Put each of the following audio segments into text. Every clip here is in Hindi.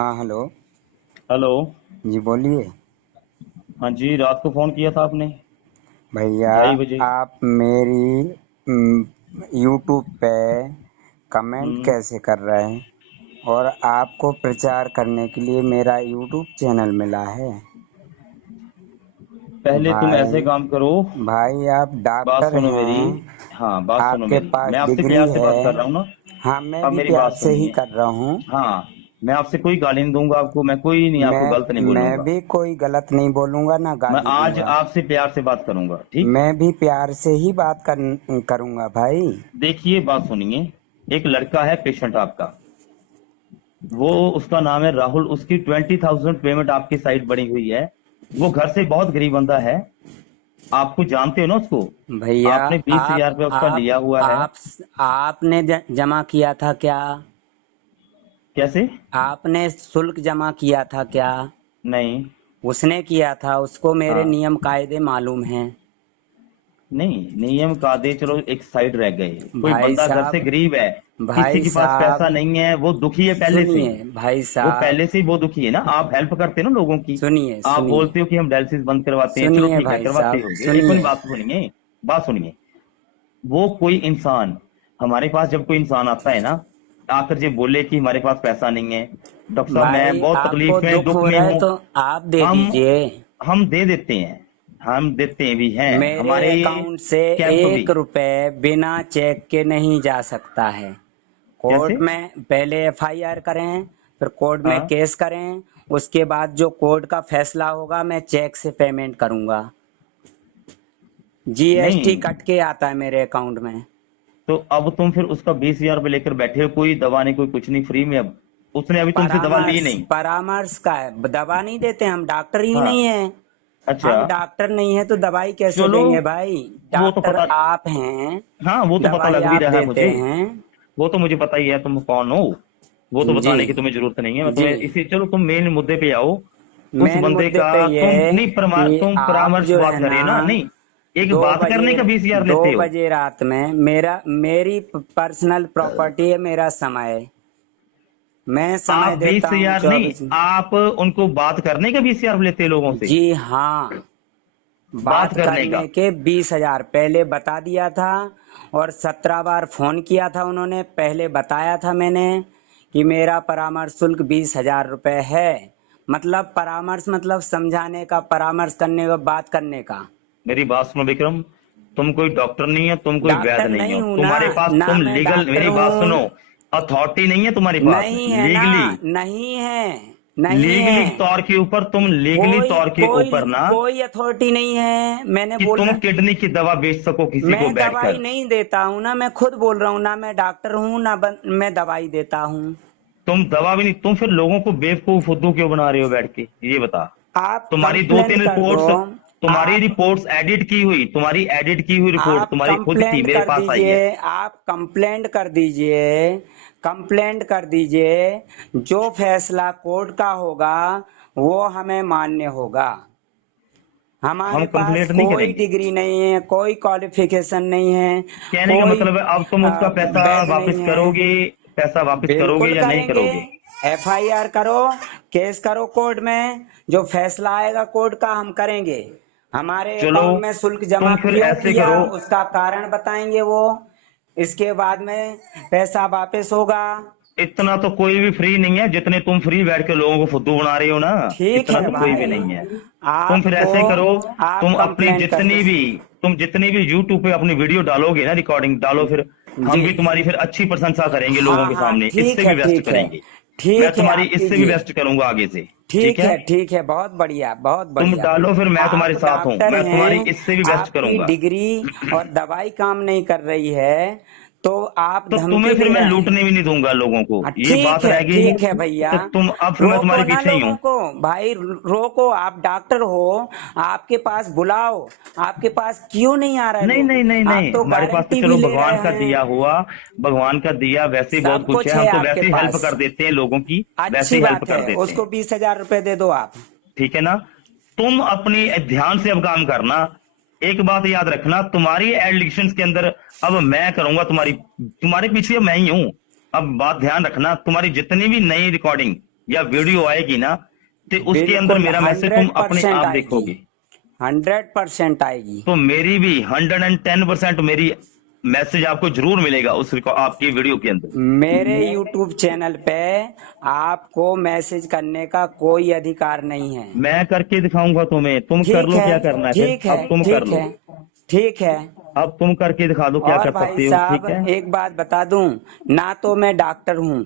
हाँ हेलो। हेलो। जी बोलिए। हाँ जी, रात को फोन किया था आपने भैया 2:30 बजे। आप मेरी यूट्यूब पे कमेंट हम्म। कैसे कर रहे हैं और आपको प्रचार करने के लिए मेरा यूट्यूब चैनल मिला है। पहले तुम ऐसे भाई काम करो। भाई आप बात डॉक्टर सुनो मेरी। हैं, हाँ, बात सुनो आपके मेरी। पास मैं आपसे डिग्री प्यार से है। बात कर रहा हूँ ना। हाँ मैं अब भी मेरी प्यार बात से ही सुनिए। कर रहा हूँ। हाँ, मैं आपसे कोई गाली नहीं दूंगा आपको, मैं कोई नहीं, आपको गलत नहीं मैं बोलूंगा। भी कोई गलत नहीं बोलूंगा ना मैं गाली आज दूंगा। आपसे प्यार से बात करूंगा, ठीक। मैं भी प्यार से ही बात करूंगा भाई। देखिए, बात सुनिए। एक लड़का है पेशेंट आपका। वो, उसका नाम है राहुल। उसकी 20,000 पेमेंट आपकी साइट बनी हुई है। वो घर से बहुत गरीब बंदा है। आपको जानते हो ना उसको। भैया आपने 20,000 रुपया उसका लिया हुआ है। आप आपने जमा किया था क्या? कैसे? आपने शुल्क जमा किया था क्या? नहीं। उसने किया था, उसको मेरे हाँ। नियम कायदे मालूम हैं। नहीं, नियम कायदे चलो एक साइड रह गए। कोई भाई बंदा घर से साहब, गरीब है। किसी भाई के पास पैसा साहब, नहीं है, वो दुखी है पहले से सुनिए ही। भाई वो साहब, पहले से ही वो दुखी है ना। आप हेल्प करते हो ना लोगों की। सुनिए आप सुनिए, बोलते हो कि हम डायलिसिस बंद करवाते हैं, चलो सुनिए ठीक है भाई करवाते साहब, होगे। एक मिनट सुनिए। बात सुनिए। बात सुनिए। वो कोई इंसान, हमारे पास जब कोई इंसान आता है ना, आकर जे बोले कि हमारे पास पैसा नहीं है, डॉक्टर साहब मैं भाई बहुत आपको तकलीफ में दुख दुख हो में रहा है हूँ। तो आप दे हम दीजिए। हम दे देते हैं। हम देते भी हैं मेरे हमारे अकाउंट से कैंप भी। 1 रुपए बिना चेक के नहीं जा सकता है। कोर्ट कैसे? में पहले एफआईआर करें, फिर कोर्ट में हाँ। केस करें। उसके बाद जो कोर्ट का फैसला होगा मैं चेक से पेमेंट करूंगा। जीएसटी नहीं, कट के आता है मेरे अकाउंट में। तो अब तुम फिर उसका 20,000 रुपये लेकर बैठे हो, कोई दवा नहीं कोई कुछ नहीं, फ्री में। अब उसने अभी तुमसे दवा ली परामर्श नहीं। परामर्श का है, दवा नहीं देते, हम डॉक्टर ही हाँ। नहीं है। अच्छा। हम डॉक्टर नहीं है तो दवाई कैसे चलो, देंगे भाई? वो तो डॉक्टर पता। आप हैं, हाँ, वो तो पता दवाई लग भी आप रहा है देते मुझे। हैं। वो तो मुझे पता ही है तुम कौन हो। वो तो जी बताने की तुम्हें जरूरत नहीं है। मैं जी। तुम्हें इसी, चलो तुम मेन मुद्दे पे आओ। उस मेन बंदे मुद्दे का पे ये तुम नहीं कि तुम आप परामर्श जो बात है कर ना, रहे हो ना, नहीं। एक दो बात बजे करने का 20,000 दो लेते हो। बजे रात में मेरी पर्सनल प्रॉपर्टी है, मेरा समय। मैं समय आप देता बीस हूँ हजार नहीं, 24। आप उनको बात करने का 20,000 लेते हो लोगों से। जी हाँ, बात बात करने का। करने के 20,000 पहले बता दिया था। और 17 बार फोन किया था उन्होंने, पहले बताया था मैंने कि मेरा परामर्श शुल्क 20,000 रुपए है। मतलब परामर्श मतलब समझाने का, परामर्श करने का, बात करने का। मेरी बात सुनो विक्रम। तुम कोई डॉक्टर नहीं हो, तुम कोई वैद डॉक्टर नहीं नहीं हो, हूँ ना, तुम्हारे पास ना तुम मैं लीगल, डॉक्टर मेरी बात सुनो। हूँ। अथॉरिटी नहीं है तुम्हारे पास नहीं है ना, लीगली। नहीं है, नहीं है। लीगली तौर के ऊपर, तुम लीगली कोई तौर के कोई ऊपर ना, कोई अथॉरिटी नहीं है, मैंने कि बोल तुम रहा। किडनी की दवा बेच सको किसी को मैं दवाई बैठकर। नहीं देता हूँ ना, मैं खुद बोल रहा हूँ ना, मैं डॉक्टर हूँ ना, मैं दवाई देता हूँ। तुम दवा भी नहीं, तुम फिर लोगों को बेवकूफ फुद्दू क्यों बना रहे हो बैठ के, ये बता। आप तुम्हारी दो कंप्लेंट तीन कर दो। रिपोर्ट्स, तुम्हारी आप रिपोर्ट्स एडिट की हुई, तुम्हारी एडिट की हुई रिपोर्ट आप तुम्हारी खुद की कंप्लेंट मेरे कर पास आई दीजिए। है। आप कंप्लेंट कर दीजिए। कंप्लेंट कर दीजिए। जो फैसला कोर्ट का होगा वो हमें मान्य होगा। हम हमारे पास कंप्लेंट नहीं कोई करेंगे। डिग्री नहीं है, कोई क्वालिफिकेशन नहीं है, कहने का कोई मतलब है अब तुम उसका पैसा वैध वापस नहीं है। करोगे। पैसा वापस करोगे बिल्कुल या नहीं करेंगे। करोगे? एफआईआर करो, केस करो कोर्ट में। जो फैसला आएगा कोर्ट का हम करेंगे। हमारे चलो, अकाउंट में शुल्क जमा तुम फिर क्यों ऐसे किया करो। उसका कारण बताएंगे वो। इसके बाद में पैसा वापस होगा। इतना तो कोई भी फ्री नहीं है जितने तुम फ्री बैठ के लोगों को फुद्दू बना रहे हो ना। ठीक इतना है तो कोई भी भाई। नहीं है। तुम फिर आपको ऐसे करो। तुम आप अपनी कंप्लेंट कर दो। जितनी भी, तुम जितनी भी यूट्यूब पे अपनी वीडियो डालोगे ना, रिकॉर्डिंग डालो फिर। हम जी। भी तुम्हारी फिर अच्छी प्रशंसा करेंगे लोगों हाँ के हाँ, सामने, इससे ठीक है भी बेस्ट ठीक है। करेंगे। मैं ठीक है, तुम्हारी आप इससे भी कीजिए। बेस्ट करूंगा आगे से। ठीक ठीक है। है ठीक है, बहुत बढ़िया बहुत तुम बढ़िया। डालो फिर, मैं तुम्हारे आप साथ हूँ, डॉक्टर मैं तुम्हारी हैं, इससे भी बेस्ट आपकी करूंगा। डिग्री और दवाई काम नहीं कर रही है तो आप तो तुम्हें धमकी फिर दे मैं रहे हैं। लूटने भी नहीं दूंगा लोगों को, हाँ, ये बात रह गई। ठीक है भैया। तो तुम अब फिर मैं रोको तुम्हारे ना पीछे ही लोगों हूँ। को। भाई रोको, आप डॉक्टर हो, आपके पास बुलाओ। आपके पास क्यों नहीं आ रहे नहीं लोग? नहीं नहीं आप नहीं, तो हमारे पास तो गारंटी भी चलो ले भगवान रहे का हैं। दिया हुआ, भगवान का दिया वैसे ही बहुत सब कुछ है। कुछ है हम तो आपके वैसे ही हेल्प पास। कर देते हैं लोगों की। वैसे अच्छी ही हेल्प बात कर है, देते उसको हैं। 20,000 रुपए दे दो आप। ठीक है ना। तुम अपनी ध्यान से अब काम करना। एक बात याद रखना, तुम्हारी एडिक्शन के अंदर अब मैं करूंगा, तुम्हारी, तुम्हारे पीछे अब मैं ही हूं। अब बात ध्यान रखना, तुम्हारी जितनी भी नई रिकॉर्डिंग या वीडियो आएगी ना, तो उसके अंदर बिल्कुल मेरा मैसेज तुम अपने 100% आप आएगी, देखोगे। 100% आएगी। तो मेरी भी 110% मेरी मैसेज आपको जरूर मिलेगा उस आपकी वीडियो के अंदर। मेरे YouTube चैनल पे आपको मैसेज करने का कोई अधिकार नहीं है। मैं करके दिखाऊंगा तुम्हें, तुम कर ठीक लो है, क्या करना है फिर। ठीक है, अब तुम कर ठीक लो, है, ठीक है। अब तुम करके दिखा दो क्या और कर भाई सकते हो, साहब ठीक है। एक बात बता दूं, ना तो मैं डॉक्टर हूँ,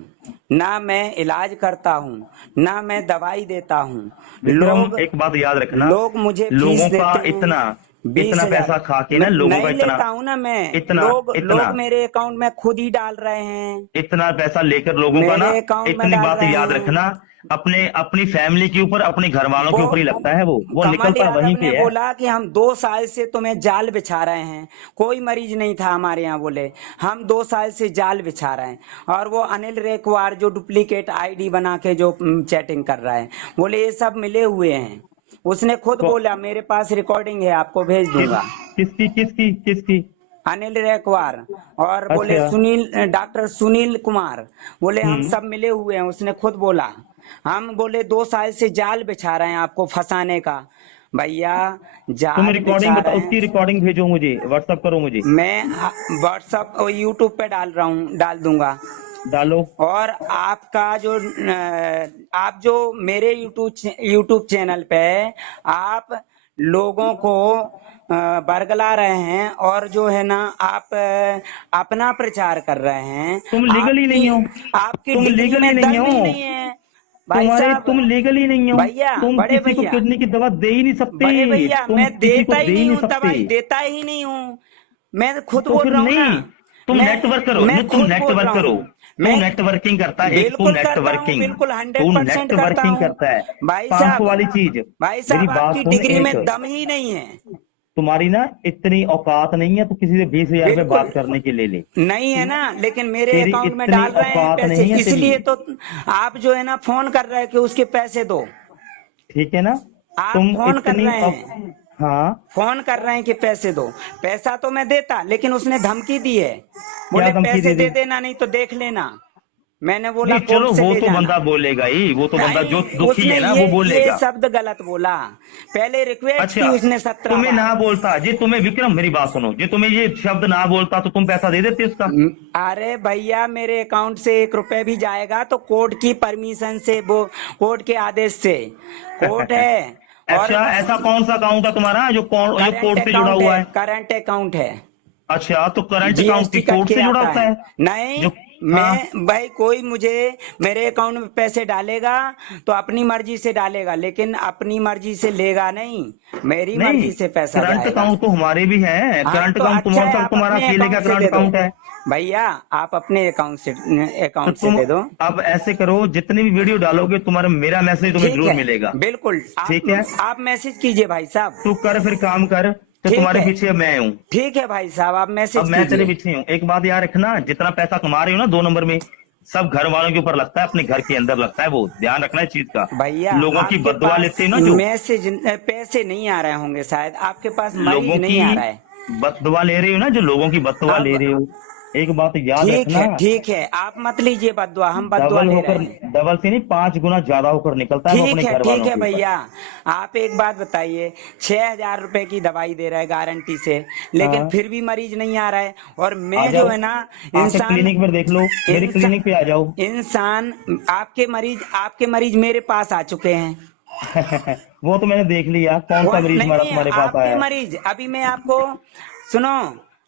ना मैं इलाज करता हूँ, ना मैं दवाई देता हूँ। विक्रम लोग एक बात याद रखना, लोग मुझे फीस लोगों का देते हैं इतना 20,000। पैसा खा के ना, मैं लोगों का नहीं इतना लेता हूँ ना, मैं इतना लोग इतना लोग मेरे अकाउंट में खुद ही डाल रहे हैं, इतना पैसा लेकर लोगों का ना, मेरे अकाउंट में इतनी डाल बात रहे याद हैं। रखना, अपने अपनी फैमिली के ऊपर, अपने घर वालों के वो ऊपर ही लगता है, वो कमल निकलता यादव वहीं ने पे है। बोला कि हम 2 साल से तुम्हें जाल बिछा रहे हैं, कोई मरीज नहीं था हमारे यहाँ, बोले हम 2 साल से जाल बिछा रहे हैं। और वो अनिल रेकवार जो डुप्लीकेट आईडी बना के जो चैटिंग कर रहा है, बोले ये सब मिले हुए हैं। उसने खुद को, बोला, मेरे पास रिकॉर्डिंग है, आपको भेज किस दूंगा। किसकी किसकी किसकी अनिल रेकवार और बोले अच्छा। डॉक्टर सुनील कुमार, बोले हम हम्म। सब मिले हुए हैं। उसने खुद बोला, हम बोले 2 साल से जाल बिछा रहे हैं आपको फंसाने का। भैया तुम जाल रिकॉर्डिंग बिछा बताओ, रहे उसकी हैं। रिकॉर्डिंग भेजो मुझे, व्हाट्सअप करो मुझे। मैं व्हाट्सअप और यूट्यूब पे डाल रहा हूँ, डाल दूंगा। डालो। और आपका जो आप जो मेरे यूट्यूब चैनल पे आप लोगों को बरगला रहे हैं, और जो है ना आप अपना प्रचार कर रहे हैं। तुम लीगल ही आपकी नहीं हो, आपकी तुम डिग्री लीगल ही में नहीं दम ही हो, नहीं है भाई साहब। तुम लीगल ही नहीं हो। भैया, तुम बड़े किसी को भैया, किडनी की दवा दे ही नहीं सकते, बड़े भैया, तुम मैं किसी को देता ही दे ही नहीं नहीं हूँ, सकते। दवाई देता ही नहीं हूँ। मैं खुद तो बोल फिर रहा हूँ ना, नहीं, तुम नेटवर्क करो, मैं नहीं तुम खुद बोल नेटवर्क रहा करो। हूँ। तू मैं नेटवर्किंग करता है, एक तू बिल्कुल करता हूँ, नेटवर्किंग, बिल्कुल तू 100% करता नेटवर्किंग हूँ। करता है। भाई 500 साहब, वाली चीज, भाई मेरी साहब बात आपकी सुन डिग्री एक, में दम ही नहीं है। तुम्हारी ना इतनी औकात नहीं है, तो किसी से 20,000 रुपए बिल्कुल बात करने के ले ले। नहीं है ना, लेकिन मेरे तेरी अकाउंट में इतनी डाल रहे हैं औकात पैसे, नहीं है तेरी, इसलिए तो आप जो है ना फोन कर रहे हैं कि उसके पैसे दो। ठीक है ना। आप तुम फोन कर इतनी रहे हैं, हाँ। फोन कर रहे हैं कि पैसे दो। पैसा तो मैं देता, लेकिन उसने धमकी दी है, क्या बोले धमकी पैसे दे दी? दे देना, नहीं तो देख लेना। मैंने बोला नहीं कोर्ट चलो, से वो ले तो जाना। बंदा बोलेगा ही, वो तो बंदा जो नहीं, दुखी उसने है ना ये वो ये बोलेगा। शब्द गलत बोला। पहले रिक्वेस्ट की अच्छा, उसने 17 तुम्हें ना बार। बोलता जी, तुम्हें विक्रम मेरी बात सुनो, जी तुम्हें ये शब्द ना बोलता तो तुम पैसा दे देते उसका। अरे भैया, मेरे अकाउंट से 1 रुपए भी जाएगा तो कोर्ट की परमिशन से, वो कोर्ट के आदेश से, कोर्ट है। और अच्छा, ऐसा कौन सा अकाउंट है तुम्हारा जो करंट कोर्ट से जुड़ा अकाउंट है, हुआ है? करंट अकाउंट है। अच्छा, तो करंट अकाउंट की जीएसटी कट कोर्ट के से जुड़ा आता होता है। है? नहीं, जो हाँ, मैं भाई, कोई मुझे मेरे अकाउंट में पैसे डालेगा तो अपनी मर्जी से डालेगा, लेकिन अपनी मर्जी से लेगा नहीं, मेरी नहीं मर्जी से पैसा करंट जाएगा। अकाउंट तो हमारे भी है, हाँ करंट तो अकाउंट अच्छा तुम्हारा है, सब, आप तुम्हारा अपने अकेले का अकाउंट से करंट दे दो। अकाउंट है। भैया आप अपने तो अकाउंट से तुम दे दो। अब ऐसे करो, जितनी भी वीडियो डालोगे तुम्हारा मेरा मैसेज तुम्हें ठीक जरूर है, मिलेगा। बिल्कुल। ठीक है, आप मैसेज कीजिए भाई साहब। तू कर फिर काम कर, तो ठीक तुम्हारे है, पीछे अब मैं हूँ। ठीक है भाई साहब, आप अब मैसेज मैं तेरे कीजिए। पीछे हूँ। एक बात याद रखना, जितना पैसा कमा रही हो ना 2 नंबर में, सब घर वालों के ऊपर लगता है, अपने घर के अंदर लगता है, वो ध्यान रखना इस चीज का। भैया लोगों की आपके बददुआ पास लेते हैं ना जो, मैसेज पैसे नहीं आ रहे होंगे, शायद आपके पास मरीज लोगों की नहीं आ रहा है। बददुआ ले रही हो ना, जो लोगों की बददुआ ले अब रहे हो, एक बात याद रखना, ठीक है, आप मत लीजिए बददुआ, हम बददुआ डबल ले होकर, रहे हैं। डबल से नहीं 5 गुना ज्यादा होकर निकलता है वो अपने घर ठीक वालों है के ऊपर। भैया। आप एक बात बताइए, 6,000 रुपए की दवाई दे रहा है गारंटी से, लेकिन हाँ, फिर भी मरीज नहीं आ रहा है। और आ मैं जो जाओ, है ना, आके इंसान क्लिनिक पर देख लो, मेरे इंसान क्लिनिक पे आ जाओ। इंसान आपके मरीज मेरे पास आ चुके हैं। वो तो मैंने देख लिया, कौन सा कौन मरीज हमारा नहीं है तुम्हारे पास आपके आया है। मरीज, अभी मैं आपको सुनो,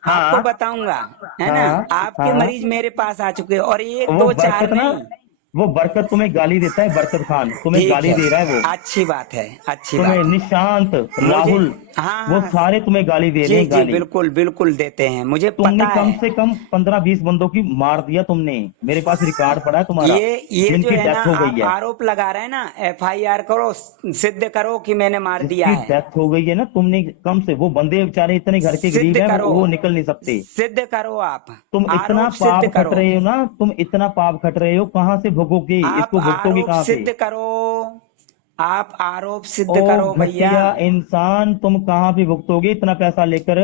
आपको हाँ बताऊंगा, है ना। हाँ आपके हाँ। मरीज मेरे पास आ चुके हैं, और एक वो दो चार बरकत ना, नहीं। वो बरकत तुम्हें गाली देता है, बरकत खान तुम्हें ठीक गाली है, दे रहा है वो, अच्छी बात है, अच्छी तुम्हें बात है। निशांत, मुझे राहुल, हाँ वो हाँ, सारे तुम्हें गाली दे रहे जी हैं, जी, गाली। बिल्कुल बिल्कुल देते हैं, मुझे तुमने पता कम है। से कम 15-20 बंदों की मार दिया तुमने, मेरे पास रिकॉर्ड पड़ा है तुम्हारा, ये जो जिनकी है ना, डेथ हो आप गई है। आरोप लगा रहे हैं ना, FIR करो, सिद्ध करो कि मैंने मार दिया जिसकी है। डेथ हो गई है ना, तुमने कम से, वो बंदे बेचारे इतने घर के गरीब सिद्ध हैं, करो, वो निकल नहीं सकते। सिद्ध करो आप, तुम इतना आरोप सिद्ध पाप खट करो। रहे हो ना, तुम इतना पाप खट रहे हो, कहाँ से भोगोगे आप इसको, भुगतोगे आरोप कहाँ से? सिद्ध करो, आप आरोप ओ सिद्ध करो भैया। घटिया इंसान, तुम कहाँ पे भुगतोगे इतना पैसा लेकर,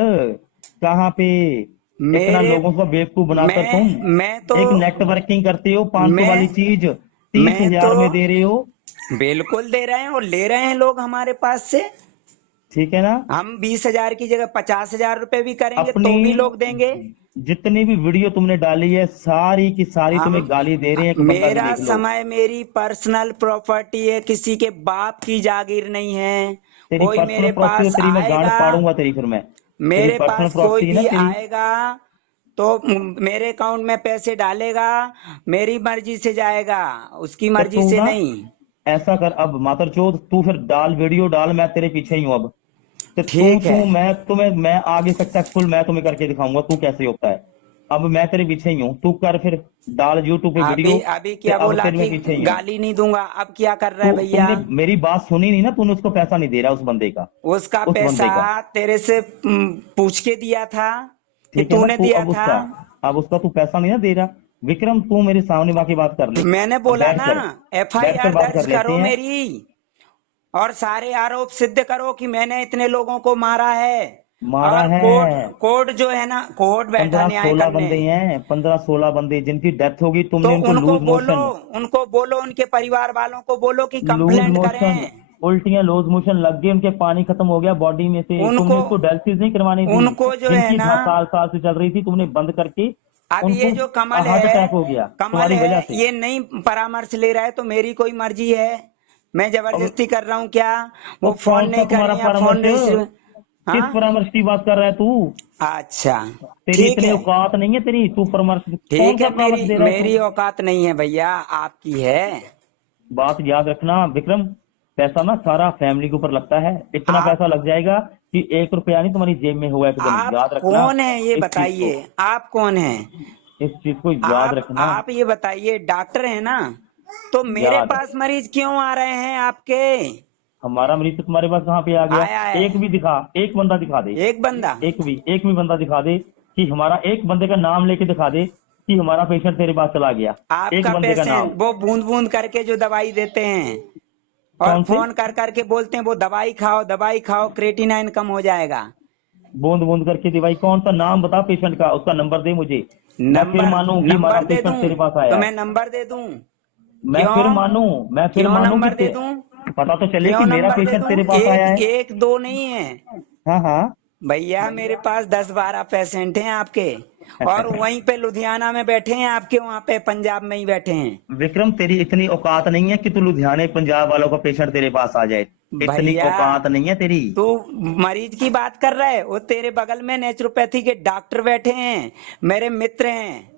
कहाँ पे? इतना मेरे लोगों को बेवकूफ बनाकर तुम मैं तो एक नेटवर्किंग करते हो 500 मैं वाली चीज, 30 मैं हजार में तो दे रहे हो, बिल्कुल दे रहे हैं और ले रहे हैं लोग हमारे पास से। ठीक है ना। हम 20,000 की जगह 50,000 रुपए भी करेंगे अपनी तो भी लोग देंगे। जितनी भी वीडियो तुमने डाली है सारी की सारी हम तुम्हें गाली दे रहे हैं, एक बंदा भी मेरा देख लो। समय मेरी पर्सनल प्रॉपर्टी है, किसी के बाप की जागीर नहीं है। तेरी कोई पर्सनल मेरे प्रॉपर्टी पास तो तेरी मैं गांड आएगा, फाड़ूंगा तेरी, फिर मैं तेरी मेरे पर्सनल पास कोई प्रॉपर्टी है ना भी तेरी। आएगा तो मेरे अकाउंट में पैसे डालेगा, मेरी मर्जी से जाएगा, उसकी तो मर्जी तू से ना नहीं। ऐसा कर, अब मातरचोद तू फिर डाल वीडियो डाल, मैं तेरे पीछे ही हूँ अब। तो ठीक है। मैं आगे सक्सेसफुल मैं तुम्हें करके दिखाऊंगा तू कैसे होता है। अब मैं तेरे पीछे ही हूँ, तू कर फिर, डाल यूट्यूब पे अभी वीडियो। अभी ते क्या अब बोला तेरे मैं कि पीछे ही हूँ। गाली नहीं दूंगा, अब क्या कर रहा है तू भैया? तुमने मेरी बात सुनी नहीं ना, तूने उसको पैसा नहीं दे रहा उस बंदे का, उसका उस पैसा बंदे का। तेरे से पूछ के दिया था कि ठीक है ना, तूने तू दिया अब था? उसका, अब उसका तू पैसा नहीं ना दे रहा। विक्रम तू मेरे सामने बाकी बात कर ले। मैंने अब बोला बैठ ना, कर, बैठ कर एफआईआर बात दर्ज कर लेते करो हैं। मेरी और सारे आरोप सिद्ध करो कि मैंने इतने लोगों को मारा है। मारा और है। कोर्ट कोर्ट जो है ना, कोर्ट बैठा पंद्रह न्याय सोलह करने। बंदे हैं, 15-16 बंदे जिनकी डेथ होगी, तो तुमने उनको उनको लूज बोलो, मोशन, उनके परिवार वालों को बोलो कि लूज कंप्लेंट मोशन, करें। उल्टियां लूज मोशन लग गई, उनके पानी खत्म हो गया बॉडी में से, तुमने उनको उनको डायलिसिस नहीं करवानी दी, उनको जो है जिनकी ना, साल साल से चल रही थी, तुमने बंद करके अब ये उनको जो कमल हार्ट है, अटैक हो गया तुम्हारी वजह से। ये नहीं परामर्श ले रहा है तो मेरी कोई मर्जी है? मैं अब जबरदस्ती कर रहा हूँ क्या? तो वो फोन कौन सा नहीं तुम्हारा करें या परामर्श, फोन नहीं। किस हाँ, परामर्श की बात कर रहा है तू। अच्छा, तेरी ठीक इतनी है। औकात नहीं है तेरी, तू परामर्श कौन ठीक सा है, परामर्श मेरी दे रहा है तू। मेरी औकात नहीं है भैया, आपकी है। बात याद रखना विक्रम, पैसा ना सारा फैमिली के ऊपर लगता है, इतना पैसा आप लग जाएगा कि 1 रुपया नहीं तुम्हारी जेब में होगा एक दिन, आप याद रखना कौन है ये इस चीज को, बताइए? आप कौन है? इस चीज को याद रखना। आप ये बताइए, डॉक्टर है ना? तो मेरे याद, पास मरीज क्यों आ रहे हैं आपके? हमारा मरीज तो तुम्हारे पास कहाँ पे आ गया। आया है एक भी दिखा, एक बंदा दिखा दे, एक बंदा। एक भी बंदा दिखा दे कि हमारा, एक बंदे का नाम लेके दिखा दे कि हमारा पेशेंट तेरे पास चला गया, एक आपका बंदे का पेशेंट नाम। वो बूंद बूंद करके जो दवाई देते हैं और कौन से फोन कर करके बोलते हैं वो दवाई खाओ क्रेटिनाइन कम हो जाएगा। बूंद बूंद करके दवाई, कौन सा नाम बता पेशेंट का, उसका नंबर दे मुझे, मैं फिर नंबर मानूं कि हमारा नंबर दे पेशेंट दूं? तेरे पास तो आया है। मैं नंबर दे दूं? मैं क्यों? फिर मानूं, मैं फिर क्यों मानूं कि नंबर दे दूं? पता तो चले क्यों कि मेरा नंबर दे पेशेंट दूं? तेरे पास आया एक है। एक दो नहीं है हाँ हाँ। भैया, मेरे पास 10-12 पेशेंट हैं आपके। और वहीं पे लुधियाना में बैठे हैं आपके, वहां पे पंजाब में ही बैठे हैं। विक्रम तेरी इतनी औकात नहीं है कि तू लुधियाने पंजाब वालों का पेशेंट तेरे पास आ जाए, इतनी भैया, औकात नहीं है तेरी। तू मरीज की बात कर रहा है, वो तेरे बगल में नेचुरोपैथी के डॉक्टर बैठे हैं, मेरे मित्र हैं।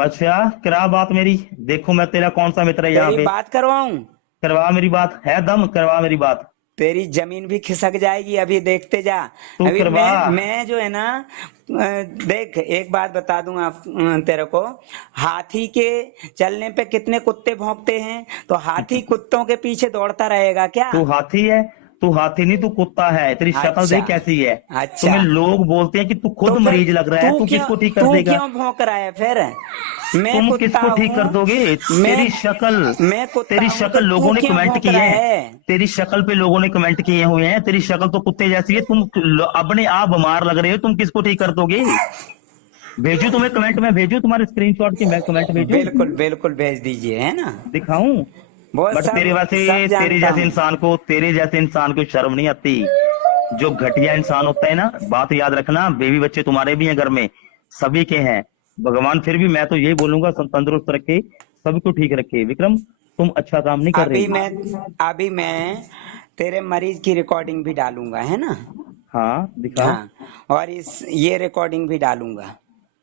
अच्छा करा बात मेरी, देखो मैं तेरा कौन सा मित्र है यहाँ तेरी पे। बात करवाऊं? करवा मेरी बात, है दम, करवा मेरी बात। तेरी जमीन भी खिसक जाएगी, अभी देखते जा। तू अभी करवा। मैं जो है ना, देख एक बात बता दूं आप तेरे को। हाथी के चलने पे कितने कुत्ते भौंकते हैं, तो हाथी कुत्तों के पीछे दौड़ता रहेगा क्या? तू हाथी है, तू हाथी नहीं, तू कुत्ता है, तेरी शक्ल अच्छा, देख कैसी है। अच्छा। तुम्हें लोग बोलते हैं कि तू खुद तो फिर मरीज लग रहा है, तू किसको ठीक कर तू देगा। क्यों भौंक रहा है फिर? मैं तुम कुत्ता किसको ठीक कर हूँ। दोगे। मैं तेरी शक्ल, मैं कुत्ता तेरी हूँ तो शक्ल तू लोगों ने क्यों कमेंट भौंक की रहा है, है? तेरी शक्ल पे लोगों ने कमेंट किए हुए हैं, तेरी शक्ल तो कुत्ते जैसी है, तुम अपने आप बीमार लग रहे हो, तुम किसको ठीक कर दोगे। भेजू तुम्हें कमेंट में, भेजू तुम्हारे स्क्रीनशॉट की मैं कमेंट भेजू, बिल्कुल बिल्कुल भेज दीजिए, है ना? दिखाऊं। वो बट सब तेरे वैसे, सब तेरे जानता जैसे हूँ। इंसान को, तेरे जैसे इंसान को शर्म नहीं आती। जो घटिया इंसान होता है ना, बात याद रखना, बेबी बच्चे तुम्हारे भी हैं घर में, सभी के हैं। भगवान फिर भी मैं तो यही बोलूंगा तंदुरुस्त रखे, सबको ठीक रखे। विक्रम तुम अच्छा काम नहीं कर अभी रही। मैं अभी मैं तेरे मरीज की रिकॉर्डिंग भी डालूंगा, है ना? हाँ दिखा। हाँ, और ये रिकॉर्डिंग भी डालूंगा,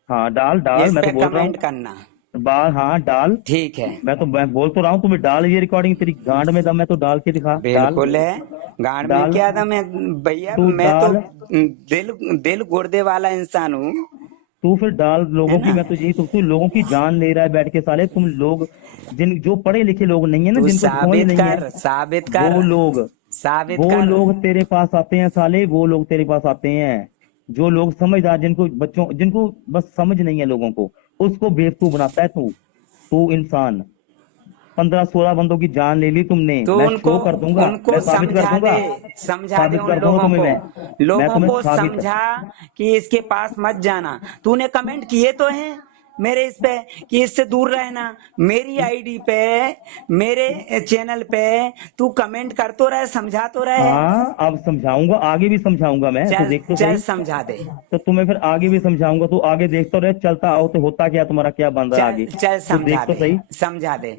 हाँ डाल डाल, इस मैं तो पे बोल रहा कमेंट हूँ। करना। बाल हाँ डाल, ठीक है। मैं बोल तो रहा हूँ तुम्हें, डाल ये रिकॉर्डिंग, तेरी गांड में दम है तो डाल के दिखा, डाल बिल्कुल है, गाड़ में डाल, क्या दम है भैया? तू मैं तो डाल, दिल दिल गुर्दे वाला इंसान हूँ, तू फिर डाल है लोगों की, ना? मैं तो यही तो, तू लोगों की जान ले रहा है बैठ के साले, तुम लोग जिन जो पढ़े लिखे लोग नहीं है ना, तू जिनको समझ साबित नहीं है, कर, साबित वो कर, लोग, साबित वो कर। लोग तेरे पास आते हैं साले, वो लोग तेरे पास आते हैं। जो लोग समझदार, जिनको बच्चों, जिनको बस समझ नहीं है लोगों को, उसको बेवकूफ बनाता है तू। तू इंसान, 15-16 बंदों की जान ले ली तुमने, तो मैं उनको शो कर दूंगा, उनको मैं साबित कर दूंगा, समझा दे साबित उन कर दूंगा लोगों तुम्हें को, मैं लोगों तुम्हें को साबित, समझा कि इसके पास मत जाना। तूने कमेंट किए तो हैं, मेरे इस पे कि इससे दूर रहना। मेरी आईडी पे, मेरे चैनल पे तू कमेंट कर तो रहे, समझा तो रहे। हाँ अब समझाऊंगा, आगे भी समझाऊंगा मैं, तो चल देख तो चल सही। समझा दे। तो तुम्हें फिर आगे भी समझाऊंगा, तू आगे देख तो रहे, चलता आओ तो होता क्या, तुम्हारा क्या बन रहा है चल आगे, चल तू समझा देख तो दे, सही। समझा दे।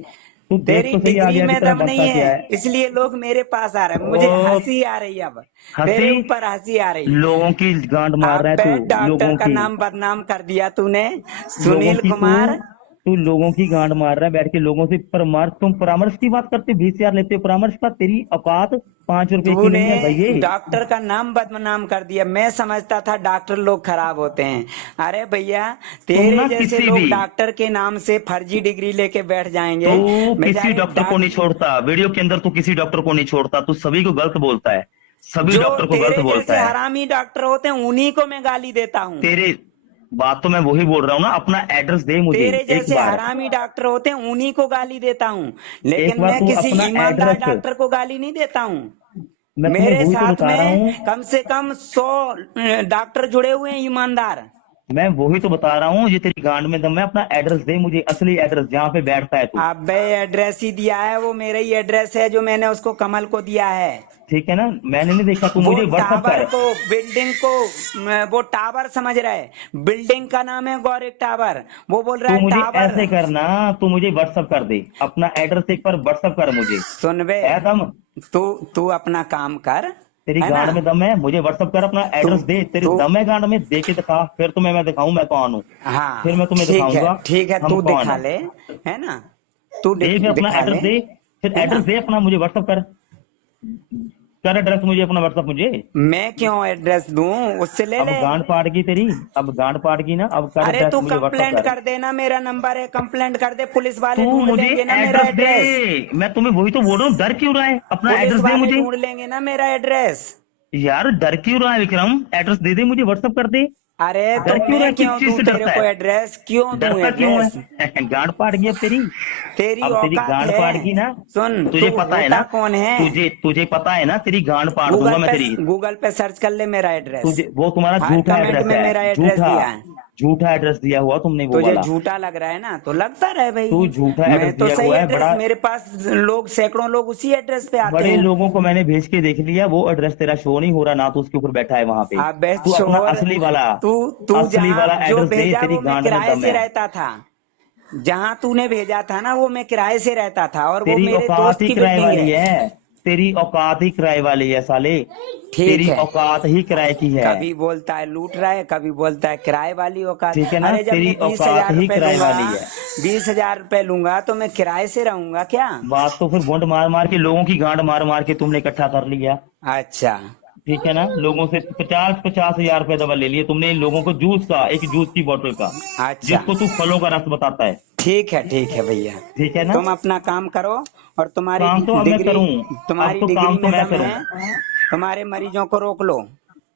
तू देख तेरी तो सही डिग्री आगे आगे में तेरा दम नहीं बनता क्या है, है। इसलिए लोग मेरे पास आ रहे हैं। मुझे ओ हंसी आ रही है अब, हंसी, तेरे ऊपर हंसी आ रही। लोगों की गांड मार रहा है अबे तू, डॉक्टर लोगों का की, नाम बदनाम कर दिया तूने, लोगों सुनील की तू कुमार। तू लोगों की गांड मार रहा है बैठ के, लोगों से परामर्श, तुम परामर्श की बात करते 20,000 लेते हो परामर्श का, तेरी औकात 5 रुपए की तूने नहीं है भैये। डॉक्टर का नाम बदनाम कर दिया। मैं समझता था डॉक्टर लोग खराब होते हैं। अरे भैया, तुम तेरे ना जैसे किसी भी, लोग डॉक्टर के नाम से फर्जी डिग्री लेके बैठ तू जाएंगे। किसी बेचारे डॉक्टर को नहीं छोड़ता, वीडियो के अंदर तू किसी डॉक्टर को नहीं छोड़ता, तू सभी को गलत बोलता है, सभी जो डॉक्टर को गलत तेरे जैसे बोलता है। हरामी डॉक्टर होते हैं उन्हीं को मैं गाली देता हूँ। तेरे बात तो मैं वही बोल रहा हूँ ना, अपना एड्रेस दे मुझे तेरे एक जैसे बार, हरामी डॉक्टर होते हैं उन्हीं को गाली देता हूँ, एक लेकिन बार मैं तू किसी अपना ईमानदार एड्रेस, डॉक्टर को गाली नहीं देता हूँ। मैं तुम्हें मेरे वही तो साथ बता रहा में हूँ, कम से कम 100 डॉक्टर जुड़े हुए हैं ईमानदार। मैं वही तो बता रहा हूँ, ये तेरी गांड में दम है, अपना एड्रेस दे मुझे, असली एड्रेस जहाँ पे बैठता है तू। अबे एड्रेस ही दिया है, वो मेरा ही एड्रेस है जो मैंने उसको कमल को दिया है। ठीक है ना, मैंने नहीं देखा, तू वो मुझे व्हाट्सअप टावर कर। को, बिल्डिंग को, वो टावर समझ रहे, बिल्डिंग का नाम है गौरिक टावर। वो बोल रहा तू है मुझे टावर। ऐसे करना, तू मुझे व्हाट्सअप कर दे, अपना एड्रेस एक बार व्हाट्सअप कर मुझे, सुन बे, है दम, तू तू अपना काम कर, तेरी है ना। गांड में दम है, मुझे व्हाट्सअप कर अपना तू एड्रेस दे, तेरी तू दम है गांड में, दे के दिखा, फिर तुम्हें मैं दिखाऊं मैं कौन हूँ, फिर हाँ मैं तुम्हें दिखाऊंगा ठीक है, हम तू कौन दिखा है। ले, है ना। तू दे फिर अपना दिखा ले, एड्रेस दे, फिर है ना। एड्रेस दे अपना, मुझे व्हाट्सअप कर, कर एड्रेस मुझे अपना व्हाट्सअप मुझे। मैं क्यों एड्रेस दूं, उससे ले अब ले। गांड पाड़ की तेरी, अब गांड पाड़ की ना, अब कर अरे एड्रेस तू मुझे व्हाट्सअप कंप्लेंट कर। कर देना, मेरा नंबर है, कंप्लेंट कर दे, पुलिस तू वाले ढूंढ मुझे लेंगे ना मेरा एड्रेस दे, एड्रेस। मैं तुम्हें वही तो बोल रहा हूँ, डर क्यों रहा है, अपना पुलिस एड्रेस दे वाले मुझे। ढूंढ लेंगे ना मेरा एड्रेस। यार डर क्यों रहा है विक्रम, एड्रेस दे दे मुझे, व्हाट्सअप कर दे, अरे तो डर क्यों रहा है, मैं किस क्यों चीज दूं से तेरे डरता को है, एड्रेस, क्यों दूं डरता क्यों एड्रेस। है गांड पाड़ गई अब तेरी, तेरी अब तेरी औकात गांड है। पाड़ की ना, सुन, तू तुझे पता है होता ना, कौन है। तुझे तुझे पता है ना, तेरी गांड पाड़ दूंगा मैं तेरी। गूगल पे सर्च कर ले मेरा एड्रेस। तुझे वो तुम्हारा हर झूठा कमेंट एड्रेस में है, मेरा एड्रेस झूठा, दिया है। झूठा एड्रेस दिया हुआ तुमने वो तुझे वाला, झूठा लग रहा है ना, तो लगता रहे भाई। तू झूठा एड्रेस मैं तो दिया सही हुआ है एड्रेस, बड़ा, मेरे पास लोग, सैकड़ों लोग उसी एड्रेस पे आते बड़े हैं। लोगों को मैंने भेज के देख लिया, वो एड्रेस तेरा शो नहीं हो रहा ना, तो उसके ऊपर बैठा है वहां पे, अबे तू अपना शोर, असली वाला, तू तू असली जहाँ वाला जो एड्रेस दे, भेजा तेरी वो मैं गांड में किराए दम से है। रहता था। जहाँ तूने भेजा था ना वो मैं किराए से रहता था, और वो तेरी मेरे औकात दोस्त ही की किराए बिल्डिंग वाली है। है, तेरी औकात ही किराए वाली है साले, ठीक तेरी है, औकात ही किराए की है। कभी बोलता है लूट रहा है, कभी बोलता है किराए वाली औकात। ठीक है ना, अरे जब तेरी मैं बीस औकात हजार ही रुपए किराए लूंगा, वाली है। 20,000 रुपए लूंगा तो मैं किराए से रहूंगा क्या। बात तो फिर बूंद मार मार के, लोगों की गांड मार मार के तुमने इकट्ठा कर लिया, अच्छा ठीक है ना, लोगों से 50-50 हजार रुपए दबा ले लिए तुमने, इन लोगों को जूस का, एक जूस की बोतल का, अच्छा, जिसको तू फलों का रस बताता है, ठीक है भैया। ठीक है ना। तुम अपना काम करो, और काम तो अब मैं करूं, अब तुम्हारी तो काम डिग्री तो में मैं दम करूं, है, तुम्हारे मरीजों को रोक लो।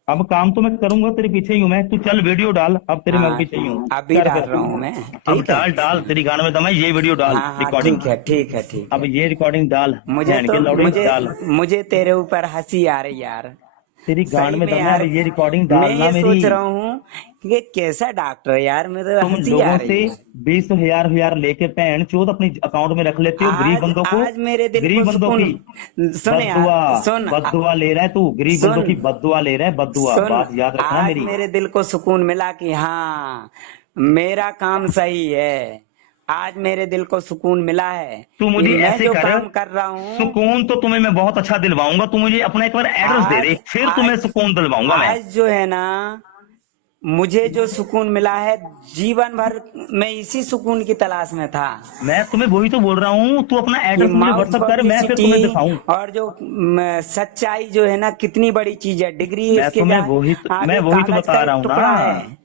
अब काम तो मैं करूंगा, तेरे पीछे ही हूं मैं, तू चल वीडियो डाल, अब तेरे मैं हाँ, पीछे ही हूँ, अभी कर डाल फिर, रहा हूँ मैं। अब ठीक है, डाल डाल, तेरी गांड में दम है, ये वीडियो डाल हाँ हाँ रिकॉर्डिंग, ठीक है। अब ये रिकॉर्डिंग डाल, मुझे बहन तो के लौड़े मुझे डाल, मुझे तेरे ऊपर हंसी आ रही यार, तेरी गांड सही में में दम है, अब यार। ये रिकॉर्डिंग मैं डालना ये मेरी। सोच रहा हूँ कि ये कैसा डॉक्टर है यार, मेरे तो तुम हंसी आ लोगों रही से है। 20 हजार लेके भैन चोद अपने अकाउंट में रख लेते हो, गरीब आज बंदों को, आज मेरे दिल को गरीब बंदों सुकून। की सुन यार, बद्दुआ, सुन बद्दुआ ले रहा है तू, गरीब बंदों सुन की बद्दुआ ले रहा है, बद्दुआ, सुन बात याद रखना आज मेरी। मेरे दिल को सुकून मिला कि हाँ, मेरा काम सही है। आज मेरे दिल को सुकून मिला है तू कि मुझे मैं ऐसे जो कर, काम कर रहा हूँ। सुकून तो तुम्हें मैं बहुत अच्छा दिलवाऊंगा, तू मुझे अपना एक बार एड्रेस दे दे, आज फिर तुम्हें आज सुकून दिलवाऊंगा मैं। आज जो है ना, मुझे जो सुकून मिला है, जीवन भर मैं इसी सुकून की तलाश में था। मैं तुम्हें वही तो बोल रहा हूँ, तू अपना कि एड्रेस मुझे माउथ व्हाट्सअप कर, मैं फिर पब्लिसिटी तुम्हें दिखाऊं। और जो सच्चाई जो है ना, कितनी बड़ी चीज है। डिग्री इसके मैं आगे वही तो कागज का बता रहा एक हूँ टुकड़ा ना, है।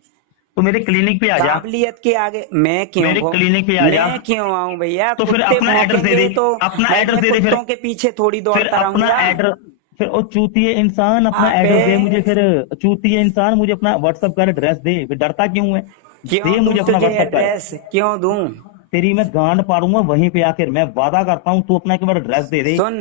तो मेरे क्लिनिक पे आ जा, काबिलियत के आगे मेरे क्लिनिक पे आ जा, मैं क्यों आऊं भैया। तो फिर कुत्ते अपना एड्रेस दे भौंकेंगे दे, तो अपना मैं एड्रेस अपने दे दे कुत्तों फिर के पीछे थोड़ी फिर दौड़ता अपना रहूंगा। एड्रेस, फिर ओ चूतिए इंसान अपना अबे एड्रेस दे मुझे, फिर चूतिए इंसान मुझे अपना व्हाट्सअप कर, एड्रेस दे, फिर डरता क्यों है, क्यों दे दूं मुझे अपना तुझे व्हाट्सअप कर, एड्रेस, क्यों दूं। तेरी मैं गांड पाड़ूंगा वहीं पे आकर, मैं वादा करता हूँ, तू अपना एक बार एड्रेस दे दे। सुन,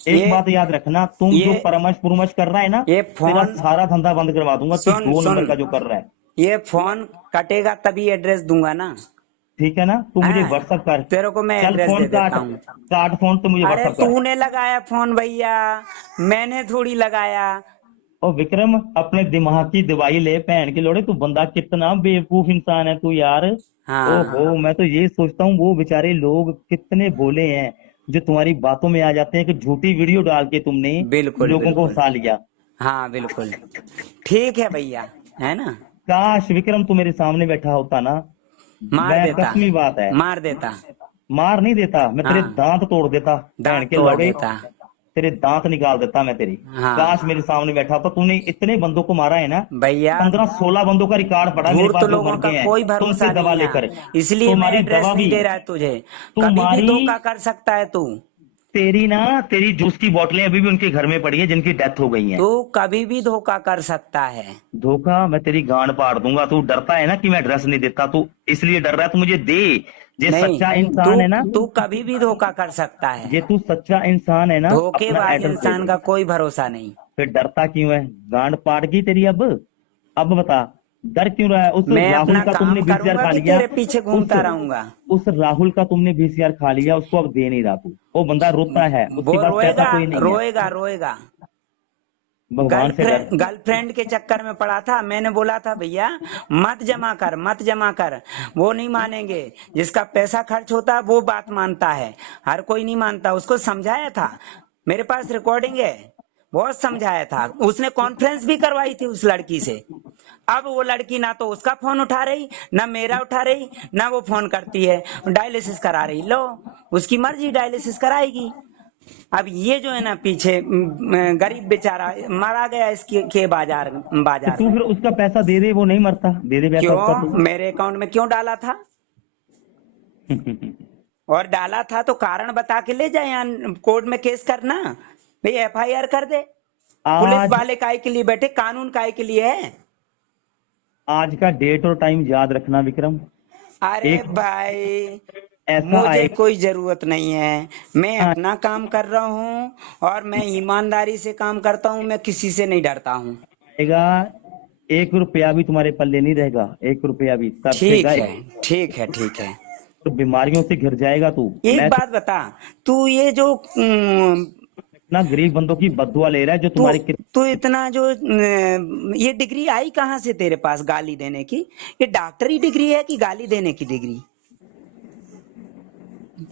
एक ये बात याद रखना, तुम ये जो परमश पुरमश कर रहा है ना, ये तेरा फोन, सारा धंधा बंद करवा दूंगा, तू सुन 2 नंबर सुन का जो कर रहा है। ये फोन कटेगा तभी एड्रेस दूंगा ना। ठीक है ना, तू मुझे हाँ, व्हाट्सअप कर। तेरे को मैं चल एड्रेस फोन दे काट, देता हूँ। काट फोन, तो मुझे अरे व्हाट्सअप कर। तूने लगाया फोन भैया, मैंने थोड़ी लगाया। और विक्रम, अपने दिमाग की दवाई ले, भैन के लोड़े, तू बंदा कितना बेवकूफ इंसान है तू यार। हाँ ओहो, मैं तो ये सोचता हूँ वो बेचारे लोग कितने भोले हैं जो तुम्हारी बातों में आ जाते हैं कि झूठी वीडियो डाल के तुमने बिल्कुल लोगों को बिल्कुल। फंसा लिया। हाँ बिल्कुल। ठीक है भैया, है ना। काश विक्रम तू मेरे सामने बैठा होता ना, मार मैं देता, कसमी बात है, मार देता। मार नहीं देता, मैं तेरे हाँ, दांत तोड़ देता, भैन दांत के तोड़ लौड़े, देता। तेरे दांत निकाल देता मैं तेरी। काश हाँ मेरे सामने बैठा होता। तूने इतने बंदों को मारा है ना, भैया, 15-16 बंदों का रिकॉर्ड पड़ा मेरे धूर्त पास जो लोगों मर का गए हैं कोई तुमसे भरोसा दवा नहीं लेकर। है, इसलिए मैं तुम्हारी एड्रेस दवा नहीं भी, दे रहा है तुझे। कभी भी तुम्हारी, धोखा कर सकता है तू। तेरी ना, तेरी जूस की बोतलें अभी भी उनके घर में पड़ी है जिनकी डेथ हो गई है। तू कभी भी धोखा कर सकता है। धोखा, मैं तेरी गांड फाड़ दूंगा। तू डरता है ना कि मैं एड्रेस नहीं देता, तू इसलिए डर रहा है। तू मुझे दे, जे नहीं, सच्चा तू इंसान है ना, तू कभी भी धोखा कर सकता है। जे तू सच्चा इंसान है ना, अपना धोखेबाज एड्रेस दे इंसान दे। का कोई भरोसा नहीं। फिर डरता क्यों है? गांड फाड़ गई तेरी अब बता, डर क्यों रहा है? उस मैं राहुल अपना का तुमने काम वीसीआर करूंगा खा कि लिया, तेरे पीछे उस घूमता रहूंगा। उस राहुल का तुमने वीसीआर खा लिया, उसको अब दे नहीं रहा तू। वो बंदा रोता है, उसके वो पास पैसा रोएगा, कोई नहीं है। रोएगा रोएगा। भगवान से डर। गर्लफ्रेंड के चक्कर में पड़ा था, मैंने बोला था भैया मत जमा कर, मत जमा कर। वो नहीं मानेंगे, जिसका पैसा खर्च होता है वो बात मानता है, हर कोई नहीं मानता। उसको समझाया था, मेरे पास रिकॉर्डिंग है, बहुत समझाया था। उसने कॉन्फ्रेंस भी करवाई थी उस लड़की से। अब वो लड़की ना तो उसका फोन उठा रही, ना मेरा उठा रही, ना वो फोन करती है, डायलिसिस करा रही। लो, उसकी मर्जी, डायलिसिस कराएगी। अब ये जो है ना पीछे गरीब बेचारा मारा गया इसके के तो बाजार तू में। फिर उसका पैसा दे दे, वो नहीं मरता, दे दे पैसा उसका तू। क्यों मेरे अकाउंट में क्यों डाला था? और डाला था तो कारण बता के ले जाए, यहाँ कोर्ट में केस करना, भाई एफआईआर कर दे। पुलिस आज, वाले काहे के लिए बैठे, कानून काहे के लिए है? आज का डेट और टाइम याद रखना विक्रम। अरे एक भाई, ऐसा मुझे आएगा, कोई जरूरत नहीं है, मैं अपना काम कर रहा हूँ और मैं ईमानदारी से काम करता हूँ, मैं किसी से नहीं डरता हूँ। आएगा, 1 रुपया भी तुम्हारे पल्ले नहीं रहेगा, 1 रुपया भी ठीक तरसेगा। है, ठीक है, ठीक है। तो बीमारियों से घिर जाएगा तू। एक मैं बात बता, तू ये जो इतना गरीब बंदों की बददुआ ले रहा है जो तू तुम्हारी तू इतना जो ये डिग्री आई कहाँ से तेरे पास गाली देने की? ये डॉक्टरी डिग्री है कि गाली देने की डिग्री?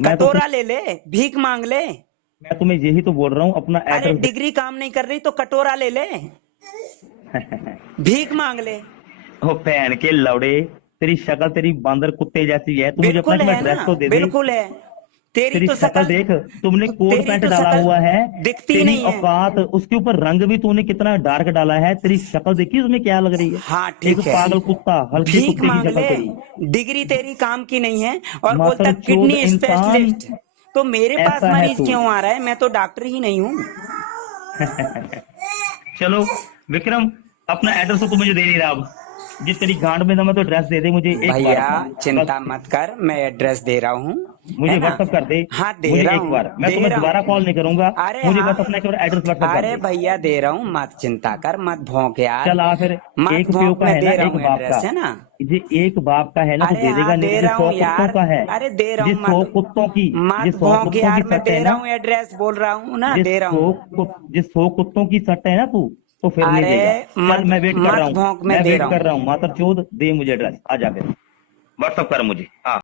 मैं तो कटोरा ले ले, भीख मांग ले। मैं तुम्हें यही तो बोल रहा हूँ, अपना अरे एड्रेस डिग्री काम नहीं कर रही तो कटोरा ले ले, दे। भीख मांग ले। ओ भैन के लौड़े, तेरी शक्ल तेरी बांदर कुत्ते जैसी है। तू मुझे अपना बिल्कुल है एड्रेस ना, तो दे दे। बिल्कुल है। तेरी तेरी तो शक्ल शकल, देख, तुमने कोट तेरी पैंट तो डाला शकल हुआ है, दिखती तेरी नहीं है। औकात, उसके ऊपर रंग भी तूने कितना डार्क डाला है। तेरी शक्ल देखी उसमें क्या लग रही है? हाँ एक ठीक है, पागल कुत्ता, हल्के भीख कुत्ते की मांग शक्ल ले। तेरी। डिग्री तेरी काम की नहीं है और बोलता मातर चोद किडनी इंसान, स्पेशलिस्ट। तो मेरे पास ऐसा है मरीज तू। क्यों आ रहा है? मैं तो डॉक्टर ही नहीं हूँ। चलो विक्रम, अपना एड्रेस तो तू मुझे दे नहीं रहा। अब जिस तेरी गांड में दम है तो एड्रेस दे दे मुझे एक बार भैया अपना। चिंता बस मत कर, मैं एड्रेस दे रहा हूँ, है मुझे ना। व्हाट्सअप कर दे। हाँ दे मुझे रहा एक बार, हूँ, मैं दे तुम्हें रहा दोबारा हूँ। कॉल नहीं करूंगा। अरे मुझे हाँ, बस अपना एक बार एड्रेस व्हाट्सअप कर अरे दे। भैया दे रहा हूँ, मत चिंता कर, मत भौंक यार, चल आ फिर। मत एक प्यो भौंक। का मैं है ना, दे रहा एक हूँ बाप का, एड्रेस, है ना। ये एक बाप का है ना, तो अरे दे देगा। हाँ नहीं दे तो रहा जिस 100 हूँ कुत्तों यार, का है, अरे दे रहा जिस हूँ, 100 मत कुत्तों की, मत जिस 100 भौंक कुत्तों की यार, मैं सट है दे रहा ना, हूँ एड्रेस, बोल रहा हूँ ना, दे रहा हूँ। जिस 100 कुत्तों की सट है ना तू, तो फिर नहीं अरे देगा। चल मत मैं वेट कर रहा मत हूँ, भौंक, मैं मैं दे वेट रहा कर हूँ। रहा हूँ। मातर चोद, दे मुझे एड्रेस, आ जा फिर। व्हाट्सअप कर मुझे, हाँ।